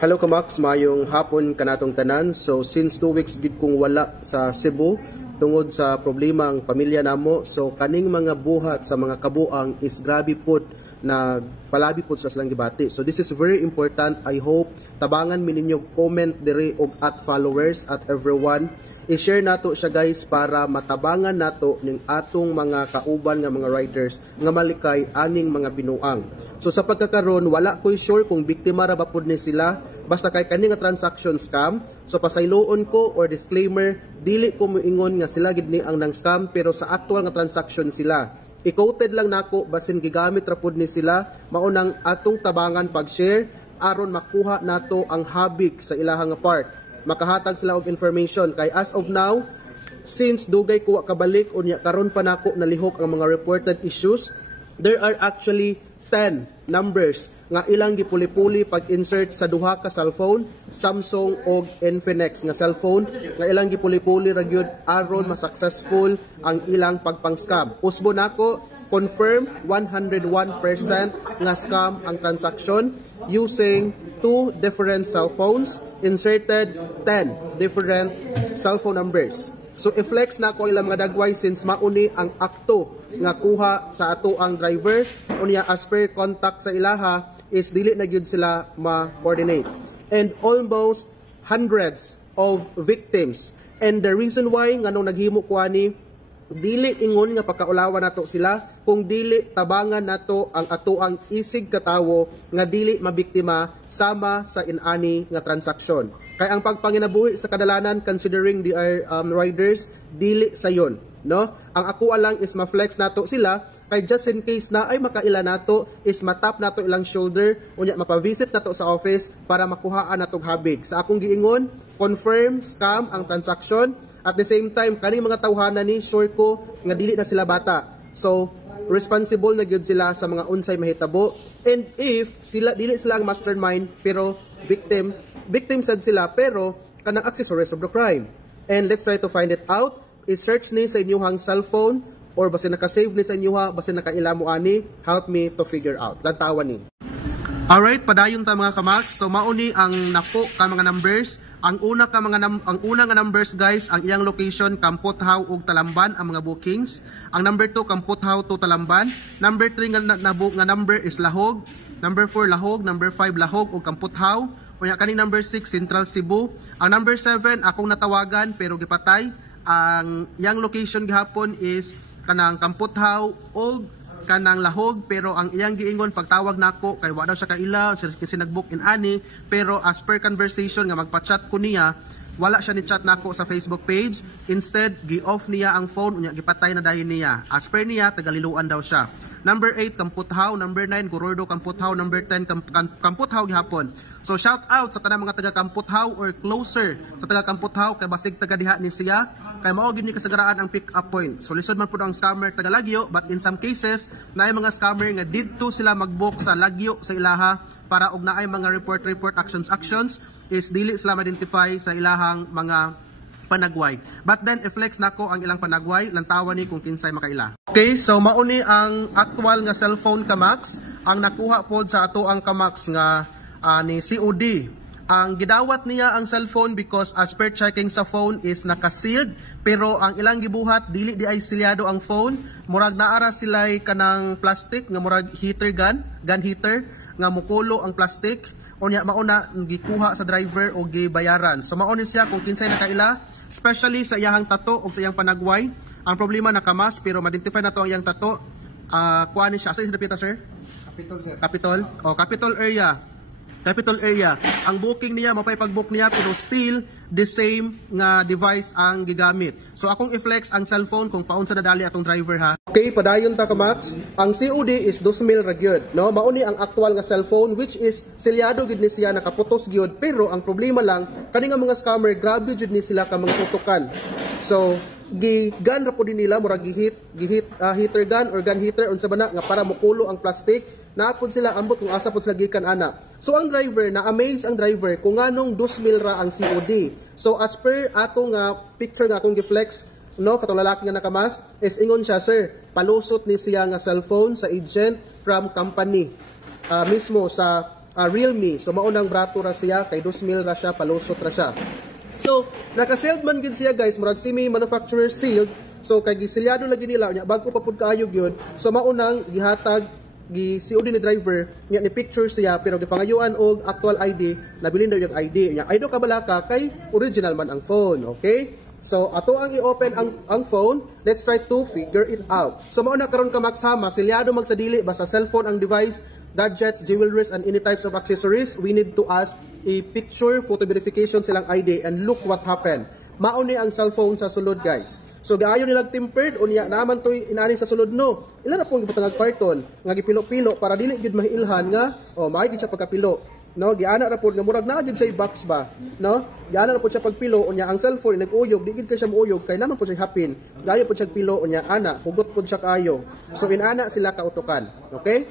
Hello Kamax, mayong hapon kanatong tanan. So since 2 weeks gid kong wala sa Cebu tungod sa problema ang pamilya namo. So kaning mga buhat sa mga kabuang is grabe pud na palabi pud sa silang gibati. So this is very important. I hope tabangan mi ninyo comment diri og at followers at everyone. I-share nato siya guys para matabangan nato ning atong mga kauban nga mga riders nga malikay aning mga binuang. So sa pagkakaroon wala ko'y sure kung biktima ra ba pud ni sila basta kay kani nga transaction scam. So pasayloon ko or disclaimer, dili ko moingon nga sila gid ni ang nang scam pero sa actual nga transaction sila. I-quoted lang nako basin gigamit ra pud ni sila maunang atong tabangan pag-share aron makuha nato ang habig sa ilahang part. Makahatag sila og information kay as of now since dugay kuha kabalik unya karon pa nako nalihok ang mga reported issues, there are actually 10 numbers nga ilang gipuli-puli pag-insert sa duha ka cellphone, Samsung og Infinix nga cellphone nga ilang gipuli-puli ra gyud aron ma-successful ang ilang pagpang-scam. Usbo nako confirm 101% nga scam ang transaction using 2 different cell phones, inserted 10 different cellphone numbers. So i-flex na ko ilang mga dagway since mauni ang akto nga kuha sa ato ang driver unya as per contact sa ilaha is dili na gyud sila ma-coordinate. And almost hundreds of victims. And the reason why nganong naghimo ko ani dili ingon nga pagkaulawan nato sila kung dili tabangan nato ang atoang isig katawo nga dili mabiktima sama sa inani nga transaksyon. Kay ang pagpanginabuhi sa kadalanan considering they are riders dili sayon, no? Ang ako lang is ma-flex nato sila kay just in case na ay makaila nato is matap nato ilang shoulder unya mapavisit nato sa office para makuhaan natong habig. Sa akong giingon, confirm scam ang transaction. At the same time, kaning mga tawhanan ni sure ko nga dili na sila bata. So, responsible na gyud sila sa mga unsay mahitabo. And if sila dili sila ang mastermind pero victim sad sila pero kanang accessories of the crime. And let's try to find it out. I-search ni sa inyong cellphone or basta naka-save ni sa inyo basta nakaila mo ani, help me to figure out. Lantawan ni. Alright, padayon ta mga kamax. So mauni ang nako ka mga numbers. Ang una nga numbers guys, ang iyang location Kampothaw ug Talamban ang mga bookings. Ang number 2 Kampothaw to Talamban. Number 3 nga number is Lahog. Number 4 Lahog, number 5 Lahog ug Kampothaw. Unya kaning number 6 Central Cebu. Ang number 7 akong natawagan pero gipatay. Ang iyang location gihapon is kanang Kampothaw ug kanang Lahog pero ang iyang giingon pagtawag nako kay wa daw siya kaila kasi nagbook in ani pero as per conversation nga magpa-chat ko niya wala siya ni chat nako sa Facebook page, instead gi-off niya ang phone unya gipatay na dayon niya. As per niya tagaliluan daw siya. Number 8 Kampothaw, number 9 Gorordo Kampothaw, number 10 Kampothaw gihapon. So shout out sa tanang mga taga Kampothaw or closer sa taga Kampothaw kay basig taga diha ni siya kay mao gid ni kasagaraan ang pick up point. So lisod man pud ang scammer taga Lagyo but in some cases naay mga scammer nga didto sila magbook sa Lagyo sa ilaha para og naay mga report actions is dili sila ma-identify sa ilahang mga panagway. But then i-flex nako ang ilang panagway, lantawan ni kung kinsay makaila. Okay, so mauni ang actual nga cellphone kamax, ang nakuha pod sa ato ang kamax nga ni COD. Ang gidawat niya ang cellphone because as per checking sa phone is naka-sealed pero ang ilang gibuhat dili di ay silyado ang phone. Murag naara sila'y kanang plastic nga murag heater gun heater nga mukulo ang plastic. Unya mauna gikuha sa driver o gibayaran. So mauni siya kung kinsay nakaila, especially sa iyang tato o sa iyang panagway. Ang problema nakamas pero ma-identify na to ang iyang tato. Kuha ni siya. Sa isang sir? Capitol sir. Capitol? O, Capitol area. Capital area. Ang booking niya, mapay pag-book niya pero still the same nga device ang gigamit. So akong i-flex ang cellphone kung paunsa na dali atong driver ha. Okay, padayon ta ka Max. Ang COD is 2,000 ra gyud, no? Mauni ang actual nga cellphone which is silyado gid ni siya nakaputos gyud pero ang problema lang kani nga mga scammer grabe jud ni sila ka mga tutukan. So gigan ra pud nila murag heater gun or gun heater unsa ba na nga para mukulo ang plastic. Naapod sila ambot kung asa pod sila gikan ana. So ang driver na-amaze ang driver kung nganong 2,000 ra ang COD. So as per atong picture nga akong gi-flex no katong lalaki nga nakamas is ingon siya, sir, palusot ni siya nga cellphone sa agent from company mismo sa Realme. So maunang brato ra siya, kay 2,000 ra siya, palusot ra siya. So naka-sealed man gid siya guys, murag semi-manufacturer sealed. So kay gisilyado lagi nila nya bago pa pud kaayo gyud. So maunang gihatag COD ni driver nya ni picture siya pero gipangayuan og actual ID, nabilin daw yung ID nya. Aydo ka balaka kay original man ang phone, okay? So ato ang i-open ang phone, let's try to figure it out. So mao na karon ka magsama, silyado magsadili basta cellphone ang device, gadgets, jewelries and any types of accessories. We need to ask a picture photo verification silang ID and look what happened. Mao ni ang cellphone sa sulod guys. So gaayo nilang tempered unya naman toy inaani sa sulod no. Ila na pong gipatangag parton nga gipilo-pilo para dili gyud mahilhan nga maay gid siya pagkapilo. No, giana ra pud nga murag naa gyud siya box ba, no? Giana ra pud siya pagpilo unya ang cellphone nag-uyog, di gid ka siya muuyog kay naman pud siya hapin. Gayo pud siya pilo unya ana, hugot pud siya kaayo. So inana sila kautukan. Okay?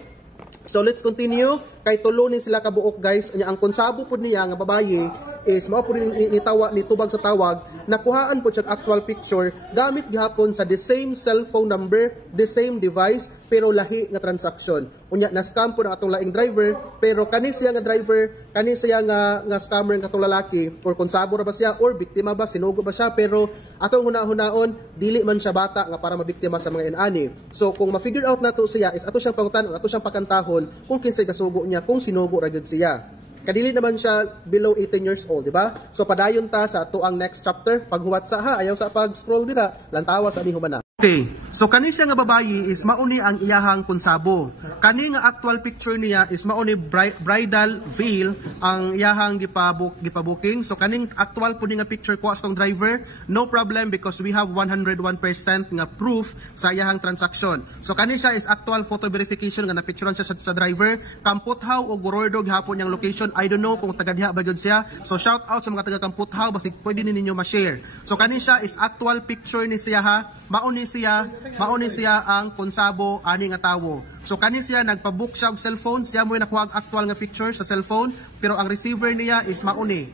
So let's continue. Kay tulo ni sila kabuok guys. Anya ang konsabo pud niya nga babayi is mao pud ni tubag sa tawag, nakuhaan pud siya actual picture gamit gihapon sa the same cellphone number, the same device pero lahi nga transaction. Unya na scam pud ang atong laing driver pero kani siya nga driver, kani siya nga scammer nga atong lalaki or konsabo ra ba siya or biktima ba, sinugo ba siya pero atong hunaon dili man siya bata nga para mabiktima sa mga inani. So kung ma-figure out nato siya is ato siyang pangutan, ato siyang pakantahon kung kinsay kasugo niya, kung sinugo ra gyud siya. Kadili naman siya below 18 years old, di ba? So padayon ta sa ato ang next chapter. Paghuwat sa ayaw sa pag-scroll dira, lantawa sa aming humana. Okay, so kani siya nga babayi is mauni ang iyahang konsabo. Kani nga actual picture niya is mauni bridal veil ang iyahang gipabuking. So kaning actual po nga picture ko sa driver, no problem because we have 101% nga proof sa iyahang transaction. So kani siya is actual photo verification nga na-picturean siya sa driver. Kamputhaw o Gorordo gihapon yang location. I don't know kung taga-diha ba gyud siya. So shout out sa mga taga Kamputhaw basig pwede ninyo ma-share. So kani siya is actual picture ni siya ha. Mauni siya ang konsabo ani nga tawo. So kani siya nagpa-book siya og cellphone, siya mo nakuha ang actual nga picture sa cellphone pero ang receiver niya is mauni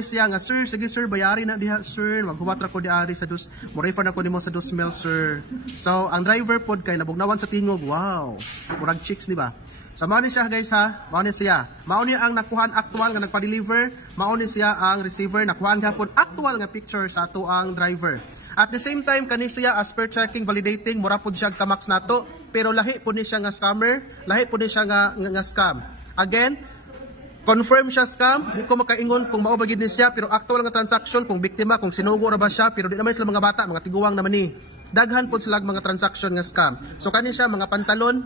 siya nga sir, sige sir bayari na diha sir, maghuwat ra ko diari sa mo-refer na ko nimo sa 2,000 sir. So ang driver pod kay nabugnawan sa tingog, wow murag chicks di ba? So mao ni siya guys ha, mao ni siya. Mao ni ang nakuhaan actual nga nagpa-deliver, mao ni siya ang receiver nakuhaan gapon actual nga picture sa ato ang driver. At the same time kani siya as per checking validating mura pud siya kamax nato pero lahi pud ni siya nga scammer, lahi pud ni siya nga scam. Again, confirm siya scam, di ko makaingon kung mao ba gid ni siya pero actual nga transaction kung biktima kung sinugo ra ba siya pero di naman sila mga bata, mga tiguwang naman ni. Daghan pud sila mga transaction nga scam. So kani siya mga pantalon,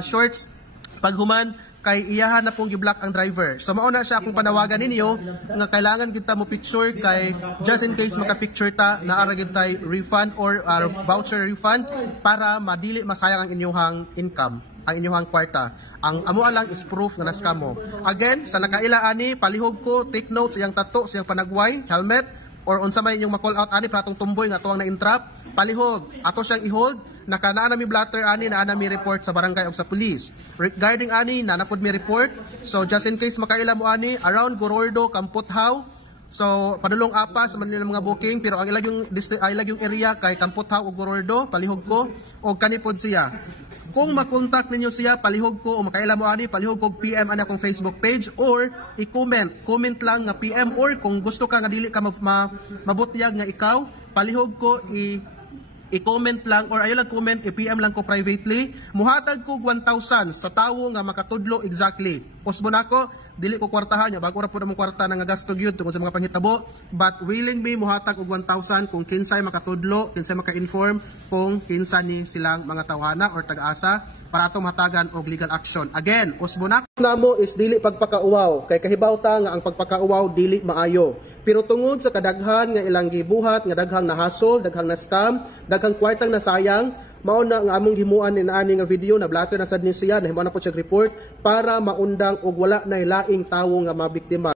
shorts, paghuman kay iyahan na pong gi-block ang driver. So mao na siya akong panawagan ninyo nga kailangan kita mo picture kay just in case maka-picture ta naara gid tay refund or voucher refund para madili masayang ang inyong income, ang inyong kwarta. Ang amo lang is proof nga na-scam mo. Again, sa nakaila ani palihog ko, take notes siyang tato, siyang panagway, helmet or unsa may inyong ma-call out ani para atong tumboy nga tuwang na-entrap, palihog ato siyang i-hold. Nakanaan mi blatter ani na mi report sa barangay o sa police. Regarding ani na napod mi report. So just in case makaila mo ani around Gorordo, Kamputhaw. So padulong apas man nila mga booking pero ang ilag yung area kay Kamputhaw o Gorordo, palihog ko o kanipod siya. Kung makontak ninyo siya, palihog ko o makaila mo ani, palihog ko PM ana akong Facebook page or comment lang nga PM or kung gusto ka nga dili ka mabutyag nga ikaw, palihog ko i-comment lang or ayo lang comment, i-PM lang ko privately. Muhatag ko 1,000 sa tawo nga makatudlo exactly. Posbo nako, dili ko kwartahan nya bago ra pud among kwarta nga gasto gyud tungod sa mga panghitabo, but willing me muhatag og 1,000 kung kinsay makatudlo, kinsay maka-inform kung kinsa ni silang mga tawhana or taga-asa para atong matagan og legal action. Again, usbo namo is dili pagpakauwaw kay kahibaw ta nga ang pagpakauwaw dili maayo. Pero tungod sa kadaghan nga ilang gibuhat nga daghang nahasol, daghang na scam, daghang kwartang nasayang, mao na nga among himuan ni naani nga video na blatter na sad ni siya, nahimo na po siya report para maundang og wala na laing tawo nga mabiktima.